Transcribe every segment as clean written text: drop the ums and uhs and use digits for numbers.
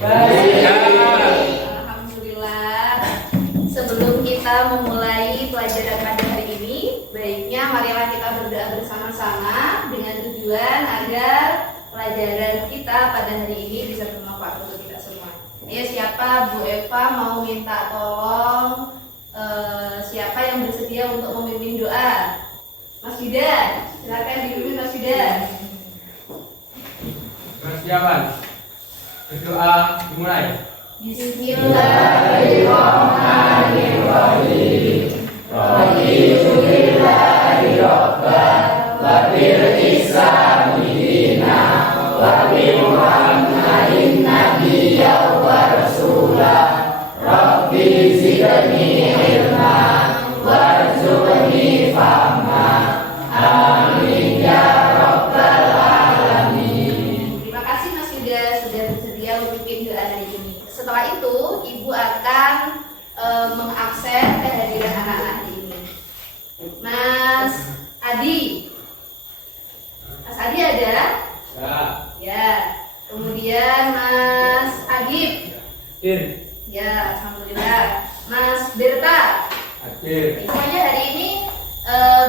Baik. Alhamdulillah. Sebelum kita memulai pelajaran pada hari ini, baiknya marilah kita berdoa bersama-sama dengan tujuan agar pelajaran kita pada hari ini bisa bermanfaat untuk kita semua. Ayo, siapa? Bu Eva mau minta tolong siapa yang bersedia untuk memimpin doa? Mas Yuda, silakan dipimpin Mas Yuda. Persiapan. Berdoa dimulai. Bismillahirrahmanirrahim. Terima kasih Mas Yuda sudah bersedia memimpin doa hari ini. Setelah itu, Ibu akan mengaksen kehadiran anak-anak hari ini. Mas Adi. Mas Adi ada? Ya. Ya. Kemudian Mas Agib. Hadir. Ya, alhamdulillah. Mas Berta. Hadir. Semuanya hari ini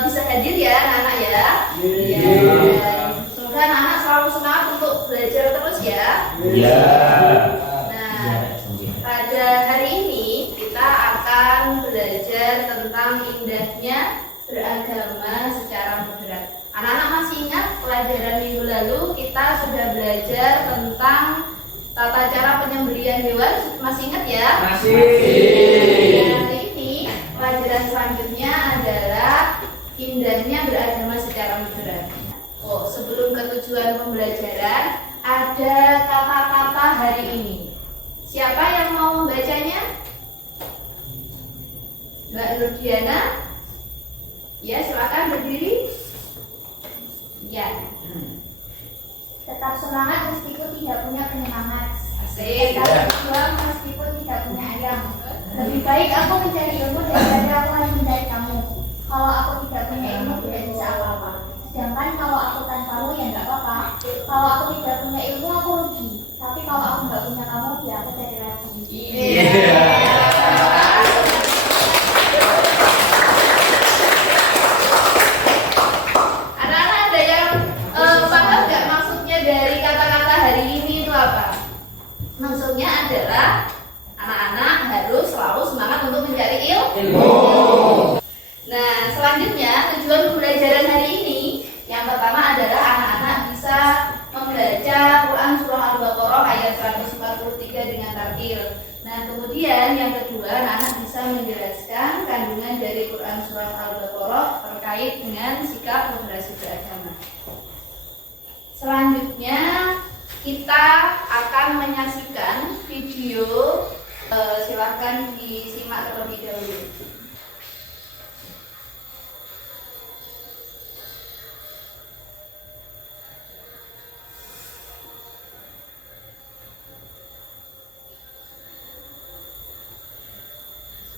bisa hadir ya anak-anak ya. Iya. Ya. Semoga anak-anak selalu semangat untuk belajar terus ya. Iya. Nah, pada hari ini kita akan belajar tentang indahnya beragama secara moderat. Anak-anak masih ingat pelajaran minggu lalu kita sudah belajar tentang tata cara penyembelihan hewan, masih ingat ya? Masih. Dan hari ini pelajaran selanjutnya adalah indahnya beragama secara moderat. Oh, sebelum ke tujuan pembelajaran, ada kata-kata hari ini. Siapa yang mau membacanya? Mbak Nurdiana? Ya, silakan berdiri. Ya. Tetap semangat meskipun tidak punya penyemangat. Asik. Tetap berjuang meskipun tidak punya ayam. Lebih baik aku mencari ilmu daripada aku harus mencari kamu. Kalau aku tidak punya ilmu tidak bisa apa-apa. Sedangkan kalau aku tanpamu ya nggak apa-apa. Kalau aku tidak punya ilmu aku rugi. Tapi kalau aku nggak punya kamu ya aku cari lagi. Anak-anak ada yang paham nggak maksudnya dari kata-kata hari ini itu apa? Maksudnya adalah anak-anak harus selalu semangat untuk mencari ilmu. Nah, selanjutnya tujuan pembelajaran hari ini yang pertama adalah anak-anak bisa membaca Quran Surah Al-Baqarah ayat 143 dengan tartil. Nah, kemudian yang kedua, anak-anak bisa menjelaskan kandungan dari Quran Surah Al-Baqarah terkait dengan sikap moderasi beragama. Selanjutnya kita akan menyaksikan video. Silahkan disimak terlebih dahulu.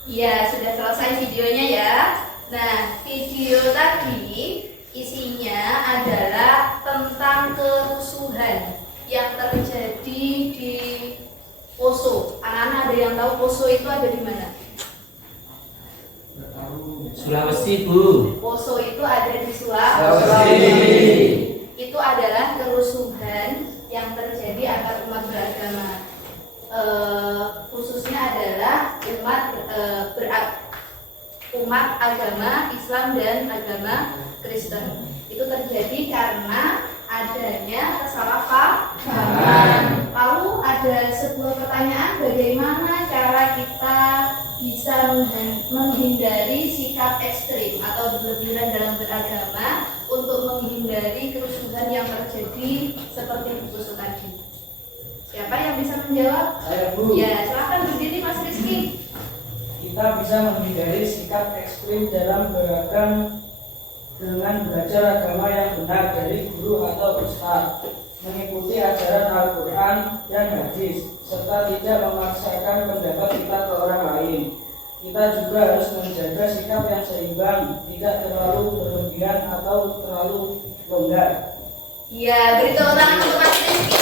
Ya, sudah selesai videonya ya. Nah, video tadi isinya adalah tentang kerusuhan yang terjadi di Poso. Anak-anak ada yang tahu Poso itu ada di mana? Sulawesi, Bu. Poso itu ada di Sulawesi. Sulawesi. Itu adalah kerusuhan yang terjadi antar umat beragama. Khususnya adalah umat agama Islam dan agama Kristen. Itu terjadi karena adanya kesalahpahaman. Lalu ada sebuah pertanyaan, bagaimana cara kita bisa menghindari sikap ekstrim atau berlebihan dalam beragama untuk menghindari kerusuhan yang terjadi seperti di Poso tadi. Siapa yang bisa menjawab? Saya, Bu. Ya, silakan berdiri Mas Rizky. Kita bisa menghindari sikap ekstrim dalam beragam dengan belajar agama yang benar dari guru atau ustaz, mengikuti ajaran Al-Quran dan hadis, serta tidak memaksakan pendapat kita ke orang lain. Kita juga harus menjaga sikap yang seimbang, tidak terlalu berlebihan atau terlalu longgar. Ya, beri tepuk tangan untuk Mas Rizky.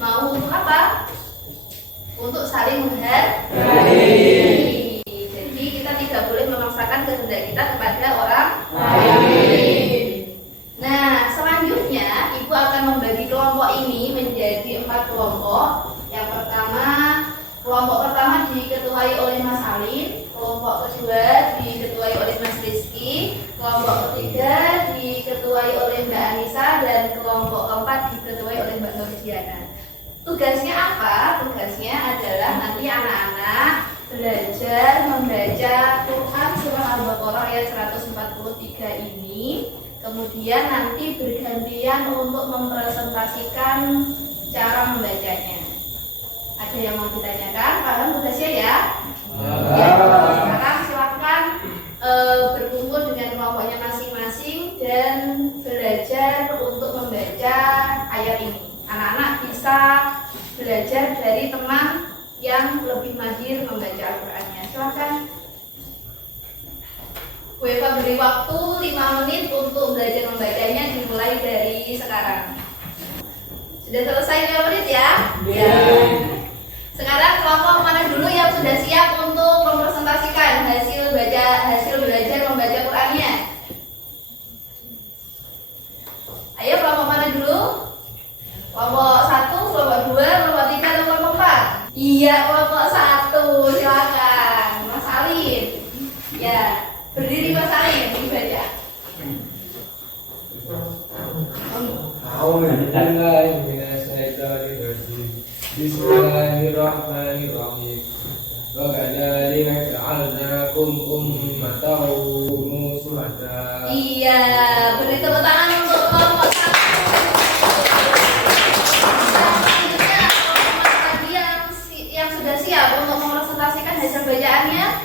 mau untuk apa? Untuk saling menghargai. Jadi kita tidak boleh memaksakan kehendak kita kepada orang lain. Nah, selanjutnya ibu akan membagi kelompok ini menjadi 4 kelompok. Yang pertama, kelompok pertama diketuai oleh Mas Alim, kelompok kedua diketuai oleh Mas Rizky, kelompok ketiga diketuai oleh Mbak Anissa, dan kelompok keempat diketuai oleh Mbak Nurdiana. Tugasnya apa? Tugasnya adalah nanti anak-anak belajar membaca Quran surah Al-Baqarah ayat 143 ini. Kemudian nanti bergantian untuk mempresentasikan cara membacanya. Ada yang mau ditanyakan? Paham tugasnya ya? Ya. Sekarang silakan berkumpul dengan kelompoknya masing-masing dan belajar untuk membaca ayat ini. Anak-anak bisa belajar dari teman yang lebih mahir membaca Al-Qur'annya. Silakan. Bu Eva beri waktu 5 menit untuk belajar membacanya, dimulai dari sekarang. Sudah selesai 5 menit ya? Ya. Sekarang kelompok mana dulu yang sudah siap untuk mempresentasikan hasil belajar membaca Qur'annya? Ayo, kelompok mana dulu? Kelompok 1, kelompok 2, kelompok 3, atau kelompok 4? Iya, kelompok 1, silakan. Mas Alim. Ya, berdiri Mas Alim, dibaca. Bismillahirrahmanirrahim. Wa kadzalika ja'alnakum ummatan wasata. Iya, beri tepuk tangan untuk kelompok 1. Selanjutnya kelompok tadi yang sudah siap untuk mempresentasikan hasil bacaannya.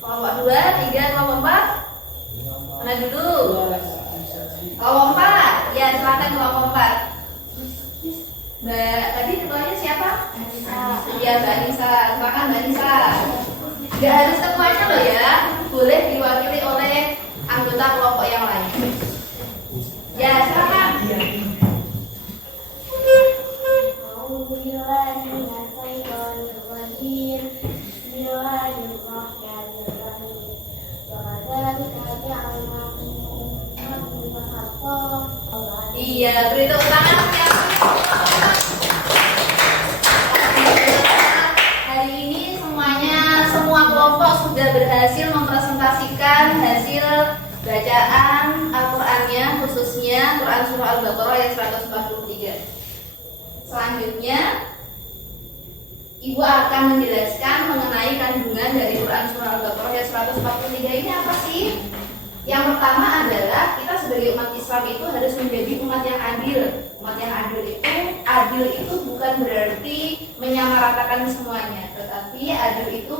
Kelompok 2, 3, kelompok 4. Mana dulu? Kelompok 4. Ya, silakan kelompok 4. Mbak, tadi ketuanya siapa? Iya, Mbak Anissa. Silakan Mbak Anissa. Gak harus ketuanya loh ya, boleh diwakili oleh anggota kelompok yang lain. Ya, silakan. Iya, beri tepuk tangan ya. Hari ini semua kelompok sudah berhasil mempresentasikan hasil bacaan Al-Qur'annya, khususnya Quran surah Al-Baqarah ayat 143. Selanjutnya Ibu akan menjelaskan mengenai kandungan dari Quran surah Al-Baqarah ayat 143 ini apa sih? Yang pertama adalah kita sebagai umat Islam itu harus menjadi umat yang adil. Umat yang adil itu bukan berarti menyamaratakan semuanya, tetapi adil itu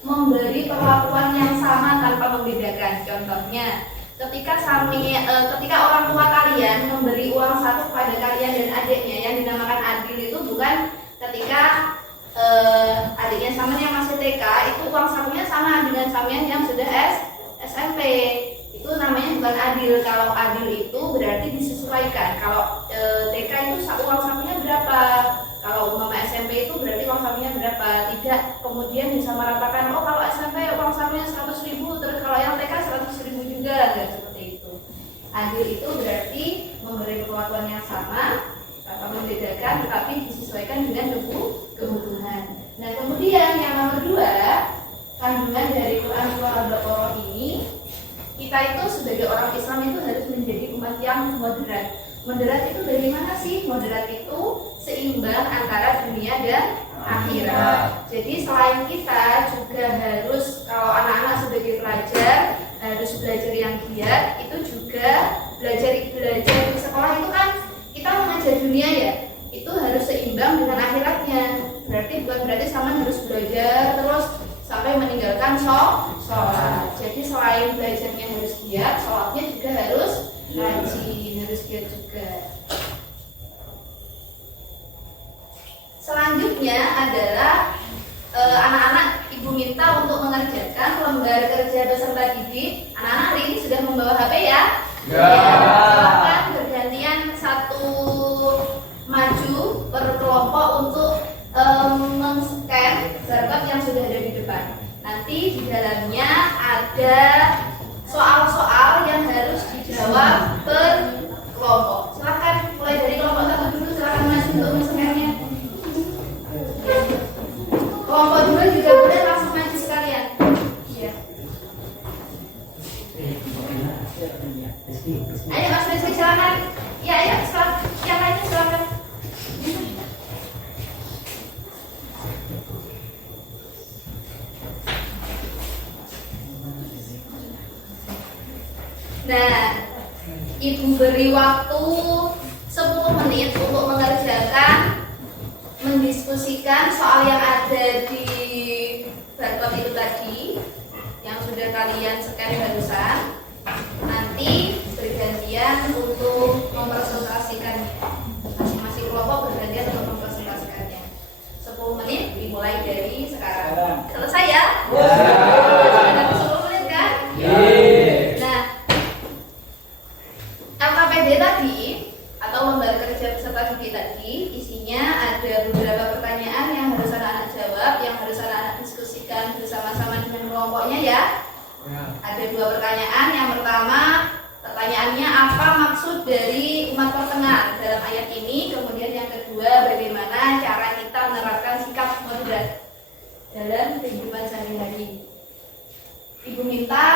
memberi perlakuan yang sama tanpa membedakan. Contohnya, ketika orang tua kalian memberi uang satu kepada kalian dan adiknya, yang dinamakan adil itu bukan ketika adiknya sama yang masih TK, itu uang sakunya sama dengan samian yang sudah SMP. Itu namanya bukan adil. Kalau adil itu berarti disesuaikan. Kalau TK itu uang sakunya berapa, kalau umpama SMP itu berarti uang sakunya berapa. Tidak kemudian disamaratakan, oh kalau SMP uang sakunya 100.000, terus kalau yang TK 100.000 juga. Tidak seperti itu. Adil itu berarti memberi perlakuan yang sama tanpa membedakan, tetapi disesuaikan dengan kebutuhan. Nah, kemudian yang nomor 2, kandungan dari Quran surah Al-Baqarah ini, kita itu sebagai orang Islam itu harus menjadi umat yang moderat. Moderat itu dari mana sih? Moderat itu seimbang antara dunia dan akhirat. Jadi selain kita juga harus, kalau anak-anak sebagai pelajar harus belajar yang giat, itu juga belajar di sekolah itu kan kita mengajar dunia ya, itu harus seimbang dengan akhiratnya. Bukan berarti sama harus belajar terus sampai meninggalkan sholat. Jadi selain belajarnya harus giat, sholatnya juga harus rajin, harus giat juga. Selanjutnya adalah anak-anak ibu minta untuk mengerjakan lembar kerja beserta didik. Anak-anak hari ini sudah membawa HP ya? Ya. Silakan bergantian satu maju per kelompok dalamnya ada soal-soal yang harus dijawab per kelompok. Silakan mulai dari kelompok satu dulu, silakan maju untuk mensekannya. Kelompok dua juga boleh langsung maju sekalian. Iya. Ayo Mas Rizky silakan. Ya, ayo silakan. Yang lainnya silakan. Nah, Ibu beri waktu 10 menit untuk mengerjakan, mendiskusikan soal yang ada di barcode itu tadi, yang sudah kalian scan barusan. Nanti bergantian untuk mempresentasikannya. Masing-masing kelompok bergantian untuk mempresentasikannya. 10 menit dimulai dari sekarang. Selesai ya? Sudah 10 menit kan? Nah, LKPD tadi atau lembar kerja peserta didik tadi isinya ada beberapa pertanyaan yang harus anak-anak jawab, yang harus anak-anak diskusikan bersama-sama dengan kelompoknya ya. Ada 2 pertanyaan. Yang pertama, pertanyaannya apa maksud dari umat pertengahan dalam ayat ini. Kemudian yang kedua, bagaimana cara kita menerapkan sikap moderat dalam kehidupan sehari-hari. Ibu minta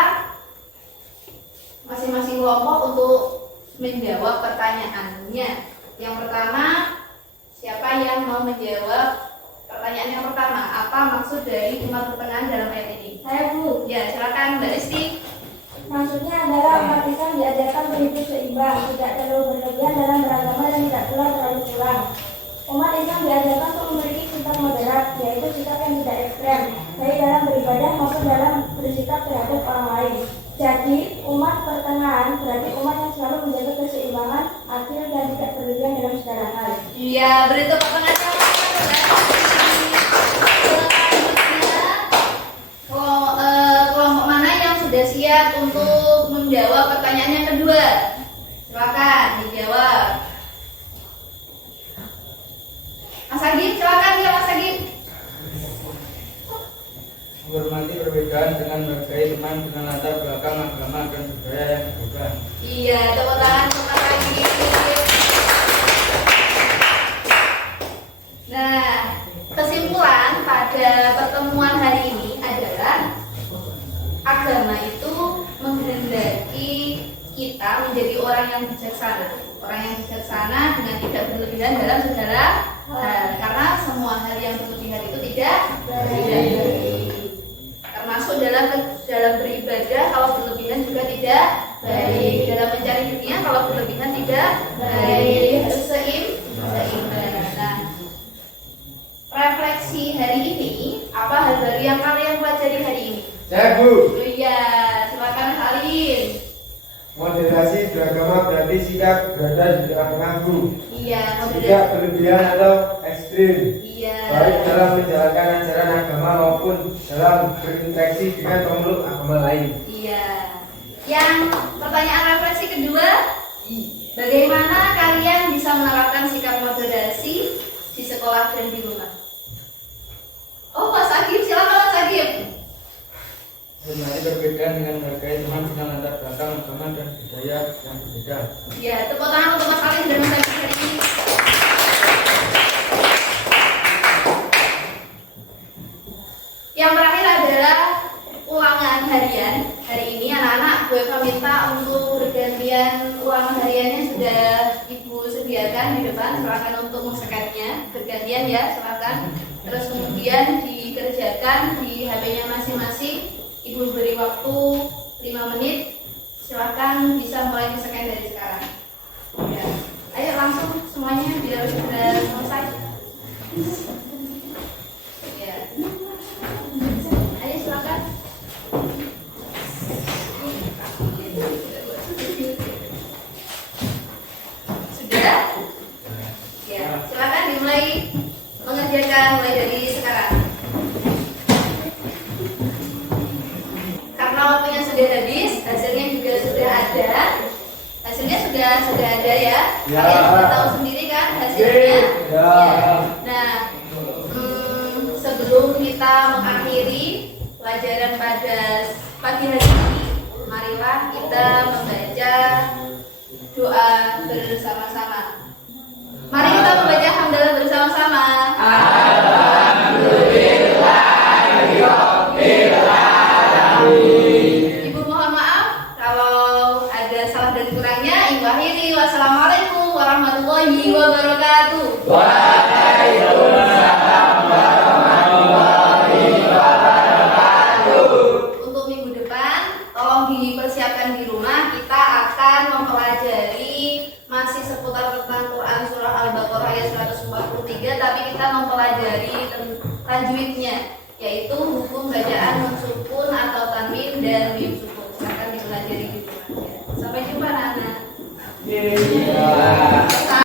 masing-masing kelompok untuk menjawab pertanyaannya. Yang pertama, siapa yang mau menjawab pertanyaan yang pertama? Apa maksud dari umat pertengahan dalam ayat ini? Saya Bu. Ya, silakan Mbak Rizky. Maksudnya adalah umat Islam diajarkan berhidup seimbang, tidak terlalu berlebihan dalam beragama dan tidak pula terlalu kurang. Umat Islam diajarkan untuk memiliki sikap moderat, yaitu sikap yang tidak ekstrem, baik dalam beribadah maupun dalam bersikap terhadap orang lain. Jadi, umat pertengahan berarti umat yang selalu menjaga keseimbangan, adil dan tidak berlebihan dalam segala hal. Iya, beri tepuk tangan yang kelompok mana yang sudah siap untuk menjawab pertanyaan yang kedua? Silakan dijawab. Mas Agim, silakan ya Mas Agim. Menghormati perbedaan dengan berbagai teman dengan latar belakang agama dan budaya yang berbeda. Iya, tepuk tangan untuk Mas Agim. Nah, kesimpulan pada pertemuan hari ini adalah agama itu menghendaki kita menjadi orang yang bijaksana. Orang yang bijaksana dengan tidak berlebihan dalam segala hal. Karena semua hal yang berlebihan itu tidak baik. Termasuk dalam beribadah, kalau berlebihan juga tidak baik. Dalam mencari dunia, kalau berlebihan tidak baik. Harus seimbang. Nah, refleksi hari ini, apa hal baru yang kalian pelajari hari ini? Saya Bu. Oh iya, silakan Halin. Moderasi beragama berarti sikap berada di tengah-tengah Bu. Iya, Tidak berlebihan atau ekstrim. Iya. Baik dalam menjalankan ajaran agama maupun dalam berinteraksi dengan pemeluk agama lain. Iya. Yang pertanyaan refleksi kedua, bagaimana kalian bisa menerapkan sikap moderasi di sekolah dan di rumah? Oh, Mas Agim, silakan Mas Agim. Mengenai perbedaan dengan berbagai teman dengan latar belakang agama dan budaya yang berbeda. Ya, tepuk tangan untuk Mas Agim dan Mas Agim hari ini. Yang terakhir adalah ulangan harian. Hari ini anak-anak Bu Eva minta untuk bergantian ulangan hariannya sudah Ibu sediakan di depan. Silakan untuk mensekannya. Bergantian ya, silakan. Terus kemudian dikerjakan di HP-nya masing-masing. Ibu beri waktu 5 menit. Silakan bisa mulai mensekan dari sekarang. Ya. Ayo langsung semuanya biar sudah selesai. Ya. Ayo silakan. Sudah? Ya, silakan dimulai mengerjakan mulai dari sekarang. Karena waktunya sudah habis, hasilnya juga sudah ada. Hasilnya sudah ada ya. Ya. Kalian sudah tahu sendiri kan hasilnya. Ya. Nah, sebelum kita mengakhiri pelajaran pada pagi hari ini. Marilah kita membaca doa bersama-sama. Mari kita membaca hamdalah bersama-sama. Ibu mohon maaf kalau ada salah dan kurangnya. Ibu akhiri. Wassalamualaikum warahmatullahi wabarakatuh. Untuk minggu depan, tolong dipersiapkan di rumah. Kita akan mempelajari masih seputar tentang Quran surah Al-Baqarah ayat 143, tapi kita mempelajari tajwidnya, yaitu hukum bacaan nun sukun atau tanwin dan mim sukun.